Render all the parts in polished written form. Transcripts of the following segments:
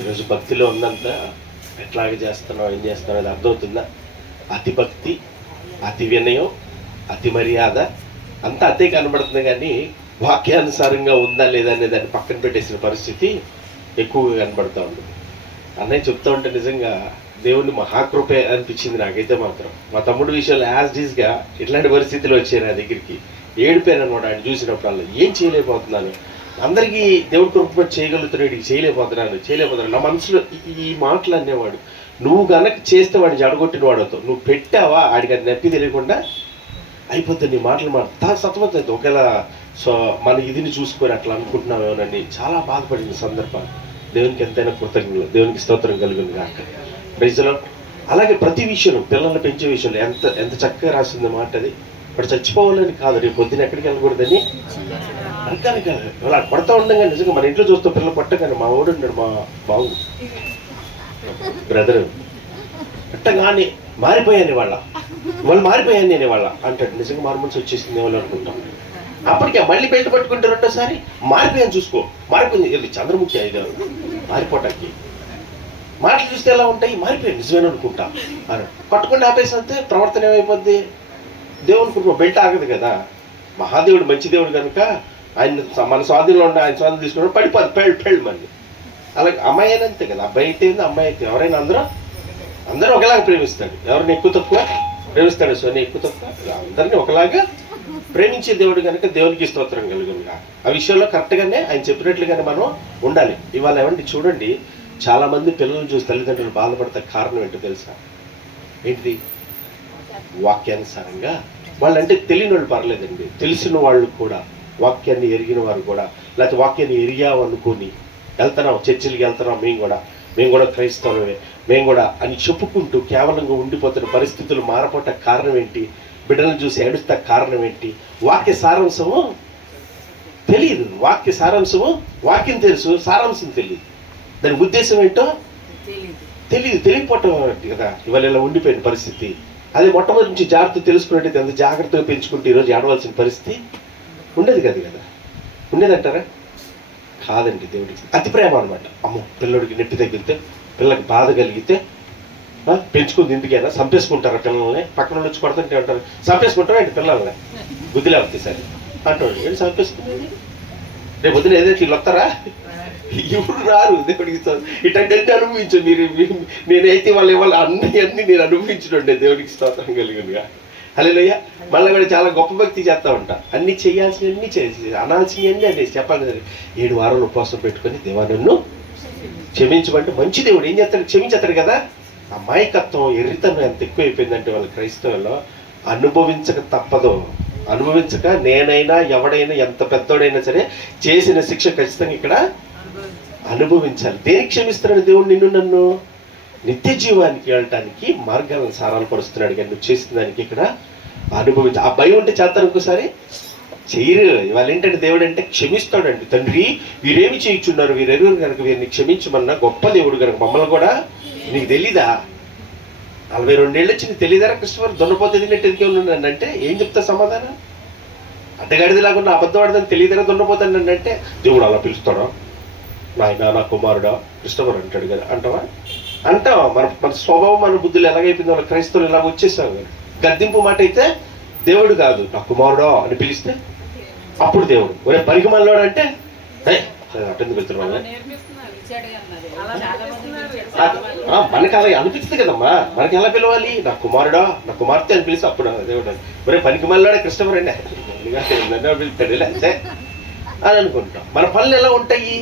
ఈరోజు భక్తిలో ఉందంతా ఎట్లాగ చేస్తున్నావు, ఏం చేస్తున్నావు అది అర్థమవుతుందా? అతి భక్తి, అతి వినయం, అతి మర్యాద అంతా అతే కనబడుతుంది, కానీ వాక్యానుసారంగా ఉందా లేదా అనే దాన్ని పక్కన పెట్టేసిన పరిస్థితి ఎక్కువగా కనబడుతూ ఉంటుంది. అన్నయ్య చెప్తూ ఉంటే నిజంగా దేవుని మహాకృపే అనిపించింది నాకైతే మాత్రం. మా తమ్ముడు విషయాలు యాజ్ డీస్గా ఇట్లాంటి పరిస్థితులు వచ్చాయి నా దగ్గరికి. ఏడిపోయాను అనమాట ఆయన చూసినప్పుడల్లా. ఏం చేయలేకపోతున్నాను, అందరికీ దేవుడి కృప చేయగలుగుతున్నాడు, చేయలేకపోతున్నాను. నా మనసులో ఈ మాటలు అనేవాడు. నువ్వు కనుక చేస్తే వాడిని జడగొట్టిన వాడవుతావు, నువ్వు పెట్టావా ఆడికి అది నొప్పి తెలియకుండా అయిపోతుంది. నీ మాటలు సతమవుతుంది. ఒకవేళ మన ఇదిని చూసుకొని అట్లా అనుకుంటున్నామేమోనని చాలా బాధపడిన సందర్భాలు. దేవునికి ఎంతైనా కృతజ్ఞతలు, దేవునికి స్తోత్రం కలిగింది కాక. ప్రైజ్లో అలాగే ప్రతి విషయంలో పిల్లల్ని పెంచే విషయంలో ఎంత చక్కగా రాసింది మాట. అది ఇప్పుడు చచ్చిపోవాలని కాదు, రేపు పొద్దున ఎక్కడికి వెళ్ళకూడదని అనకాని కాదు. అలా కొడతా ఉండగా నిజంగా మన ఇంట్లో చూస్తాం పిల్లలు కొట్టగానే. మా ఊడు ఉన్నాడు, మా బావు బ్రదరు, కొట్టగానే మారిపోయాను వాళ్ళు మారిపోయాను నేను వాళ్ళ అంటాడు. నిజంగా మారుమనిసి వచ్చేసింది వాళ్ళు అనుకుంటాం. అప్పటికే మళ్ళీ బెల్ట్ పట్టుకుంటే రెండోసారి మారిపోయాను చూసుకో, మారిపోయింది చంద్రముఖి ఐదు మారిపోవటానికి. మాటలు చూస్తే ఎలా ఉంటాయి, మారిపోయాను నిజమేనా అనుకుంటా అని పట్టుకుని ఆపేసినంతే ప్రవర్తన ఏమైపోద్ది. దేవుని కుటుంబం బెల్ట్ ఆగదు కదా. మహాదేవుడు మంచి దేవుడు కనుక ఆయన మన స్వాధీనంలో ఉండే ఆయన స్వాధీనం తీసుకున్నాడు, పడిపోదు పెళ్ళి మంది. అలాగే అమ్మాయి అయినా అంతే కదా, అబ్బాయి అయితే అమ్మాయి అయితే ఎవరైనా అందరూ ఒకలాగా ప్రేమిస్తాడు. ఎవరిని ఎక్కువ తక్కువ ప్రేమిస్తాడు, సోని ఎక్కువ తక్కువ అందరినీ ఒకలాగా ప్రేమించే దేవుడు కనుక దేవునికి స్తోత్రం కలుగునుగా. ఆ విషయంలో కరెక్ట్గానే ఆయన చెప్పినట్లుగానే మనం ఉండాలి. ఇవాళ ఏమండి చూడండి, చాలా మంది పిల్లలను చూసి తల్లిదండ్రులు బాధపడతా కారణం ఏంటో తెలుసా? ఏంటిది? వాక్యానుసారంగా వాళ్ళంటే తెలియని వాళ్ళు పర్లేదండి, తెలిసిన వాళ్ళు కూడా, వాక్యాన్ని ఎరిగిన వారు కూడా, లేకపోతే వాక్యాన్ని ఎరిగామనుకొని వెళ్తున్నాం, చర్చిలకి వెళ్తున్నాం, మేము కూడా క్రైస్తవమే, మేము కూడా అని చెప్పుకుంటూ కేవలంగా ఉండిపోతున్న పరిస్థితులు మారపోట కారణం ఏంటి? బిడ్డలను చూసి ఏడుస్తా కారణం ఏంటి? వాక్య సారాంశము తెలియదు. వాక్య సారాంశము వాక్యం తెలుసు, సారాంశం తెలియదు. దాని ఉద్దేశం ఏంటో తెలియకపోవటం కదా ఇవాళ ఇలా ఉండిపోయిన పరిస్థితి. అదే మొట్టమొదటి నుంచి జాగ్రత్త తెలుసుకున్నట్టయితే ఎంత జాగ్రత్తగా పెంచుకుంటే ఈరోజు ఆడవలసిన పరిస్థితి ఉండేది కదా. ఉండేదంటారా? కాదండి. దేవుడికి అతి ప్రేమ అనమాట. అమ్మో, పిల్లడికి నొప్పి తగిలితే, పిల్లకి బాధ కలిగితే పెంచుకుంది ఇంటికైనా చంపేసుకుంటారా పిల్లల్ని? పక్కన వచ్చి కొడుతుంటే అంటారు, చంపేసుకుంటారా ఏంటి పిల్లల్ని? బుద్ధి లేకపోతే సరే అంటాడు. ఏంటి చంపేసుకుంది? రేపు వదిలే ఏదైతే వీళ్ళు వస్తారా? ఎవరు రారు. దేవుడికి ఇటంటే అనుభవించు మీరు. నేనైతే వాళ్ళ అన్నీ నేను అనుభవించుండే. దేవుడికి స్తోత్రం కలిగినగా. హల్లెలూయా. మళ్ళీ కూడా చాలా గొప్ప భక్తి చేస్తూ ఉంటా. అన్ని చేయాల్సినవన్నీ చేసి అనాల్సినవన్నీ అనేసి చెప్పాలి కదా. 7 వారాలు ఉపవాసం పెట్టుకొని దేవా నన్ను క్షమించమంటే మంచి దేవుడు ఏం చేస్తాడు? క్షమించేస్తాడు కదా. అమాయకత్వం, ఎర్రితనం ఎంత ఎక్కువైపోయిందంటే వాళ్ళ క్రైస్తవుల్లో. అనుభవించక తప్పదు. అనుభవించక నేనైనా ఎవడైనా ఎంత పెద్దోడైనా సరే చేసిన శిక్ష ఖచ్చితంగా ఇక్కడ అనుభవించాలి. దేనికి క్షమిస్తున్నాడు దేవుడు నిన్ను నన్ను? నిత్య జీవానికి వెళ్ళటానికి మార్గాలను సారాలు పరుస్తున్నాడు. కానీ నువ్వు చేసిన దానికి ఇక్కడ అనుభవించ. ఆ భయం ఉంటే చేస్తారు, ఇంకోసారి చేయరు. ఇవాళ ఏంటంటే దేవుడు అంటే క్షమిస్తాడండి. తండ్రి వీరేమి చేయించున్నారు, వీరెవరు కనుక వీరిని క్షమించమన్నా గొప్ప దేవుడు కనుక మమ్మల్ని కూడా నీకు తెలీదా? 42 ఏళ్ళు వచ్చి నీకు తెలీదారా కృష్ణ? దున్నపోతే తిన్నట్టు ఎందుకే ఉన్నాను అంటే ఏం చెప్తా సమాధానం? అడ్డగాడిది లాగా అబద్ధం ఆడదని తెలియదారా దున్నపోతాను అంటే దేవుడు అలా పిలుస్తాడా? నాయన నా కుమారుడా కృష్ణవరు అంటాడు కదా. అంటావా? మన స్వభావం, మన బుద్ధులు ఎలాగైపోయిందో వాళ్ళ క్రైస్తవులు ఇలాగ వచ్చేసావు కదా. గద్దింపు మాట అయితే దేవుడు కాదు, నా కుమారుడా అని పిలిస్తే అప్పుడు దేవుడు. ఒరే పరిగమల్లోడు అంటే అటెందుకు వెళ్తున్నావు? మనకి అలా అనిపిస్తుంది కదమ్మా. మనకి ఎలా పిలవాలి? నా కుమారుడా, నా కుమార్తె అని పిలిస్తే అప్పుడు దేవుడు. ఒరే పనికిమల్లోడే కృష్ణవరండి పిలుస్తాడు ఇలా అంతే అని అనుకుంటాం. మన పనులు ఎలా ఉంటాయి?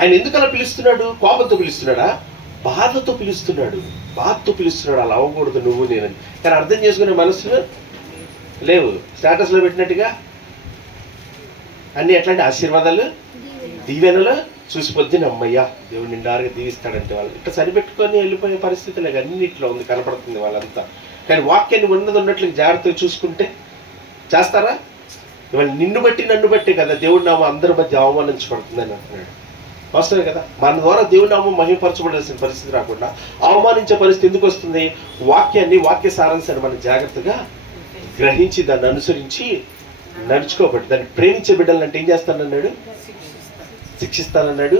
ఆయన ఎందుకు అలా పిలుస్తున్నాడు? కోపంతో పిలుస్తున్నాడా? బాధతో పిలుస్తున్నాడు. అలా అవ్వకూడదు నువ్వు నేనని. కానీ అర్థం చేసుకునే మనసులో లేవు. స్టేటస్లో పెట్టినట్టుగా అన్ని ఎట్లాంటి ఆశీర్వాదాలు, దీవెనలు చూసిపోద్ది. అమ్మయ్యా దేవుడు నిండారుగా దీవిస్తాడంటే వాళ్ళు ఇట్లా సరిపెట్టుకొని వెళ్ళిపోయే పరిస్థితులే అన్నింటిలో ఉంది, కనపడుతుంది వాళ్ళంతా. కానీ వాక్యాన్ని ఉన్నట్లు జాగ్రత్తగా చూసుకుంటే చేస్తారా? ఇవాళ నిన్ను బట్టి నన్ను బట్టి కదా దేవుడి నామం అందరి మధ్య అవమానించబడుతుందని అంటున్నాడు. వస్తుంది కదా. మన ద్వారా దేవుడి నామం మహిమపరచబడాల్సిన పరిస్థితి రాకుండా అవమానించే పరిస్థితి ఎందుకు వస్తుంది? వాక్య సారాంశాన్ని మనం జాగ్రత్తగా గ్రహించి దాన్ని అనుసరించి నడుచుకోబట్టి దాన్ని ప్రేమించే బిడ్డలను అంటే ఏం చేస్తానన్నాడు? శిక్షిస్తానన్నాడు.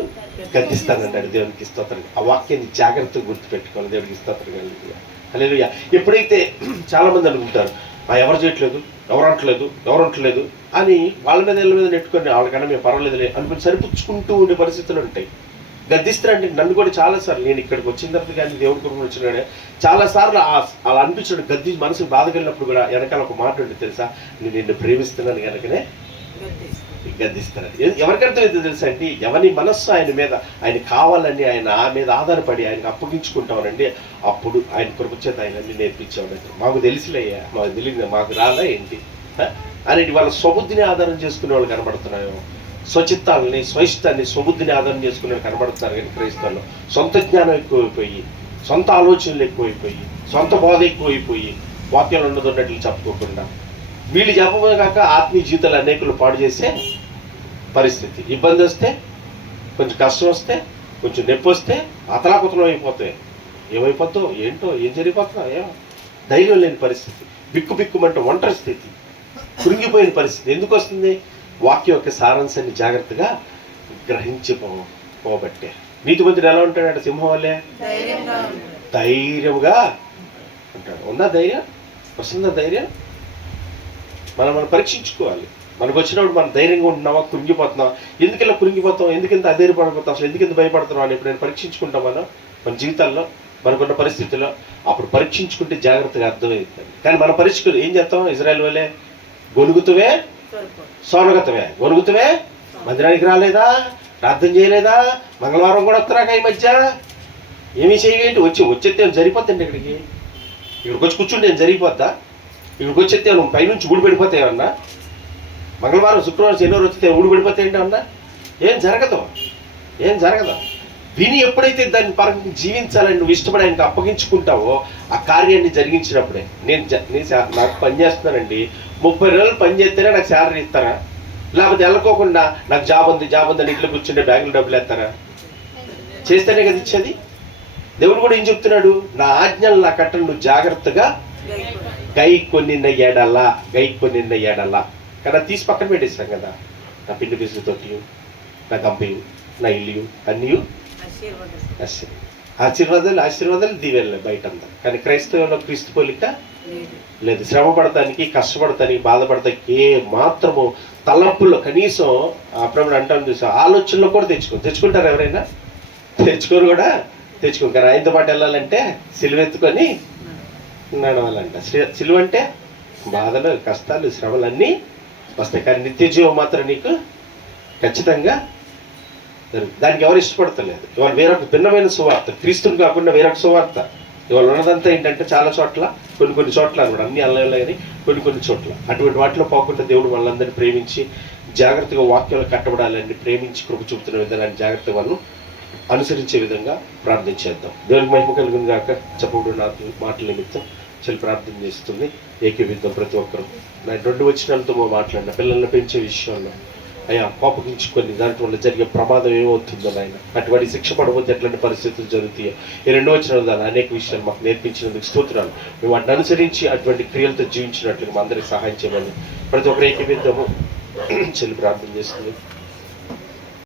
గద్దిస్తానంటాడు. దేవునికి స్తోత్రం. ఆ వాక్యాన్ని జాగ్రత్తగా గుర్తుపెట్టుకోవాలి. దేవుడికి స్తోత్రం. హల్లెలూయా. ఎప్పుడైతే చాలా మంది అనుకుంటారు ఎవరు చేయట్లేదు, ఎవరు అంటలేదు అని వాళ్ళ మీద వీళ్ళ మీద నెట్టుకొని వాళ్ళకన్నా మేము పర్వాలేదులే అనుకుని సరిపుచ్చుకుంటూ ఉండే పరిస్థితులు ఉంటాయి. గద్దిస్తారంటే నన్ను కూడా చాలాసార్లు, నేను ఇక్కడికి వచ్చిన తర్వాత కానీ దేవుడి కుటుంబం వచ్చినాడే చాలాసార్లు అలా అనిపించడం, గద్ది మనసుకు బాధ కలిగినప్పుడు కూడా వెనకాల ఒక మాట ఉంటుంది తెలుసా, నేను నిన్ను ప్రేమిస్తున్నాను కనుకనే గద్దిస్తాను. ఎవరికి అర్థమైతే తెలుసా అండి, ఎవరి మనస్సు ఆయన మీద, ఆయన కావాలని ఆయన మీద ఆధారపడి ఆయనకు అప్పగించుకుంటామనండి, అప్పుడు ఆయన కృపచేత ఆయన అన్ని నేర్పించామనండి. మాకు తెలిసిలేయ్యా, మాకు తెలియదు, మాకు రాదా ఏంటి అనేది వాళ్ళ స్వబుద్ధిని ఆధారం చేసుకునే వాళ్ళు కనబడుతున్నాయో, స్వచిత్తాలని స్వయిష్టాన్ని స్వబుద్ధిని ఆధారం చేసుకునే వాళ్ళు కనబడుతున్నారు. కానీ క్రైస్తవుల్లో సొంత జ్ఞానం ఎక్కువైపోయి, సొంత ఆలోచనలు ఎక్కువైపోయి, సొంత బోధ ఎక్కువైపోయి, వాక్యాలు ఉన్నదన్నట్లు చెప్పుకోకుండా వీళ్ళు చెప్పమే కాక ఆత్మీయ జీవితాలు అనేకులు పాడు చేసే పరిస్థితి. ఇబ్బంది వస్తే, కొంచెం కష్టం వస్తే, కొంచెం నొప్పి వస్తే అతలాకుతలం అయిపోతాయి. ఏమైపోతావు ఏంటో, ఏం జరిగిపోతున్నా, ఏమో ధైర్యం లేని పరిస్థితి, బిక్కుమంటే ఒంటరి స్థితి, కృంగిపోయిన పరిస్థితి. ఎందుకు వస్తుంది? వాక్యం యొక్క సారాంశాన్ని జాగ్రత్తగా గ్రహించిపోబట్టే. నీతిమంతుడు ఎలా ఉంటాడు? సింహం వల్లే ధైర్యంగా ఉంటాడు. ఉందా ధైర్యం? వస్తుందా ధైర్యం? మనం పరీక్షించుకోవాలి. మనకు వచ్చినప్పుడు మనం ధైర్యంగా ఉంటున్నావా, కృంగిపోతున్నావా, ఎందుకు ఇలా కృంగిపోతాం, ఎందుకింత అధైర్యపడిపోతాం, అసలు ఎందుకింత భయపడుతున్నాం అని ఎప్పుడైనా పరీక్షించుకుంటాం మన జీవితాల్లో, మనకున్న పరిస్థితుల్లో. అప్పుడు పరీక్షించుకుంటే జాగ్రత్తగా అర్థమవుతుంది. కానీ మన పరీక్షలు ఏం చేస్తాం? ఇజ్రాయెల్ వల్లే గొనుగుతువే సోనగతవే, గొనుగుతువే, మందిరానికి రాలేదా, ప్రార్థన చేయలేదా, మంగళవారం కూడా వస్తున్నాక ఈ మధ్య ఏమీ చేయవేంటి, వచ్చేస్తే జరిగిపోద్దండి. ఇక్కడికి వచ్చి కూర్చుంటే ఏం జరిగిపోద్దా? ఇక్కడికి వచ్చేస్తే నువ్వు పైనుంచి ఊడిపడిపోతాయన్నా, మంగళవారం శుక్రవారం శనివారం వచ్చితే ఊడిపడిపోతాయంటే అన్నా, ఏం జరగదు. విని ఎప్పుడైతే దాన్ని పరంగా జీవించాలని నువ్వు ఇష్టపడి ఆయనకు అప్పగించుకుంటావో ఆ కార్యాన్ని జరిగించినప్పుడే. నేను నాకు పని చేస్తున్నానండి, 30 రోజులు పని చేస్తేనే నాకు శాలరీ ఇస్తారా? లేకపోతే వెళ్ళకోకుండా నాకు జాబ్ ఉంది అని ఇంట్లో కూర్చుంటే బ్యాంకులో డబ్బులు వేస్తారా? చేస్తేనే కదా ఇచ్చేది. దేవుడు కూడా ఏం చెప్తున్నాడు? నా ఆజ్ఞలు, నా కట్టలు నువ్వు జాగ్రత్తగా గై కొన్నిన్న ఏడల్లా. కానీ తీసి పక్కన పెట్టేస్తాం కదా. నా పిండి బిజినెస్ తోటి, నా కంపెనీ, నా ఇల్లు అన్నీ ఆశీర్వాదాలు దీవెళ్ళే బయట అంతా. కానీ క్రైస్తవుల్లో క్రీస్తు పోలిక లేదు. శ్రమ పడటానికి, కష్టపడటానికి, బాధపడటానికి ఏ మాత్రము తలంపుల్లో కనీసం అప్పుడప్పుడు అంటాను చూసా, ఆలోచనలో కూడా తెచ్చుకుంటారు ఎవరైనా? తెచ్చుకోరు కూడా. కానీ ఆయనతో పాటు వెళ్ళాలంటే సిలువెత్తుకొని నడవాలంట. సిలువ అంటే బాధలు, కష్టాలు, శ్రమలు అన్నీ వస్తాయి. కానీ నిత్య జీవం మాత్రం నీకు ఖచ్చితంగా దానికి ఎవరు ఇష్టపడతలేదు. ఇవాళ వేరొక భిన్నమైన సువార్త, క్రీస్తుని కాకుండా వేరొక సువార్త ఇవాళ ఉన్నదంతా ఏంటంటే చాలా చోట్ల, కొన్ని చోట్ల అనమాట, అన్ని అల్లలే కానీ కొన్ని చోట్ల అటువంటి వాటిలో పోకుండా దేవుడు వాళ్ళందరినీ ప్రేమించి జాగ్రత్తగా వాక్యాలు కట్టబడాలని ప్రేమించి కృప చూపుతున్న విధానాన్ని జాగ్రత్తగా వాళ్ళు అనుసరించే విధంగా ప్రార్థించేద్దాం. దేవునికి మహిమ కలుగును గాక. చెప్పబడిన మాటల నిమిత్తం చెల్లి ప్రార్థన చేస్తుంది. ఏకీవిద్దాం ప్రతి ఒక్కరు. నా 2 వచనాలతో మాట్లాడిన పిల్లల్ని పెంచే విషయంలో అయ్యా కోపగించుకొని దాంట్లో వల్ల జరిగే ప్రమాదం ఏమవుతుందో ఆయన, అటువంటి శిక్ష పడబోతే ఎట్లాంటి పరిస్థితులు జరుగుతాయో ఈ 2 వచనాల ద్వారా అనేక విషయాలు మాకు నేర్పించినందుకు స్తోత్రాలు. మేము వాటిని అనుసరించి అటువంటి క్రియలతో జీవించినట్లుగా మా అందరికి సహాయం చేయమని ప్రతి ఒక్కరు ఏకీవిద్దాము. చెల్లి ప్రార్థన చేస్తుంది.